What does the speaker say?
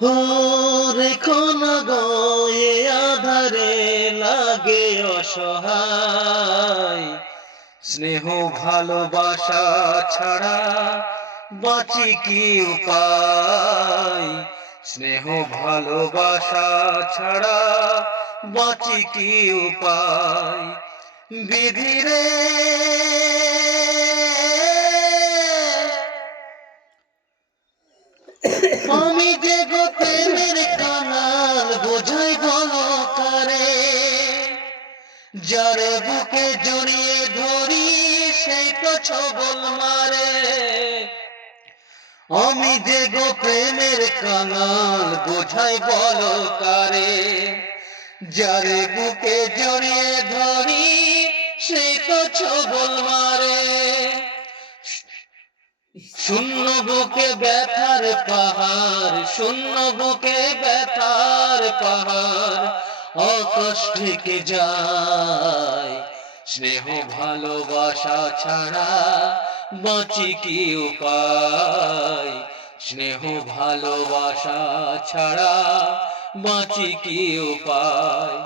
হো রেখো না গো এ আধারে লাগে অসহায়, স্নেহ ভালোবাসা ছাড়া বাঁচি কি উপায়, স্নেহ ভালোবাসা ছাড়া বাঁচি কি উপায়, বিধিরে আমি যে গো প্রেমের কাঙাল বোঝাই বলো কারে, যার বুকে জড়িয়ে ধরি সেই তো ছবল মারে। আমি যে গো প্রেমের কাঙাল বোঝাই বলো কারে, যার বুকে জড়িয়ে ধরি সেই তো ছবল মারে। শূন্য বুকে ব্যথার পাহাড়, শূন্য বুকে ব্যথার পাহাড় আকাশ থেকে যায়, স্নেহ ভালোবাসা ছাড়া বাঁচি কি উপায়, স্নেহ ভালোবাসা ছাড়া বাঁচি কি উপায়।